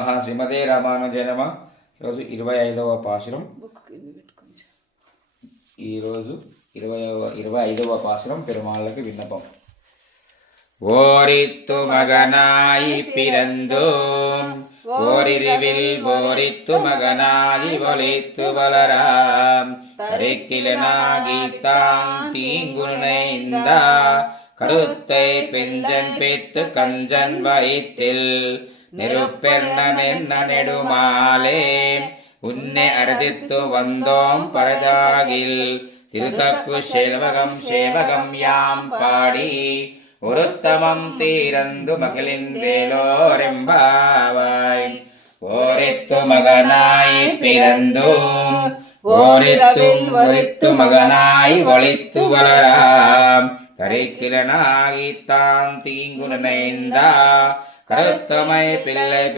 శ్రీమతే రామానుజాయ నమః. ఈరోజు 25వ పాశురం. ఈరోజు 25వ పాశురం పెరుమాళ్ళకి విన్నపం. ஓரித்து மகனாய் பிறந்தோம் ஓரிருவில் ஓரித்து மகனாய் ஒளித்து வளராம் தரிக்கிலனாகி தாம் தீங்குனைந்தா கருத்தை பெஞ்சன் பெற்று கஞ்சன் வயிற்றில் நெருப்பெண்ண நெடுமாலே உன்னை அர்த்தித்து வந்தோம் பரஜாகில் திருத்தக்கு சேவகம் யாம் பாடி உருத்தமம் தீரந்து மகிழ்ந்தேலோரெம்பாவாய். ஓரித்து மகனாய் பிறந்தோம் ஓரித்து மகனாய் ஒளித்து வளராம் கரைக்கிலனாகி தான் தீங்கு நினைந்தா கருத்தமை பிள்ளை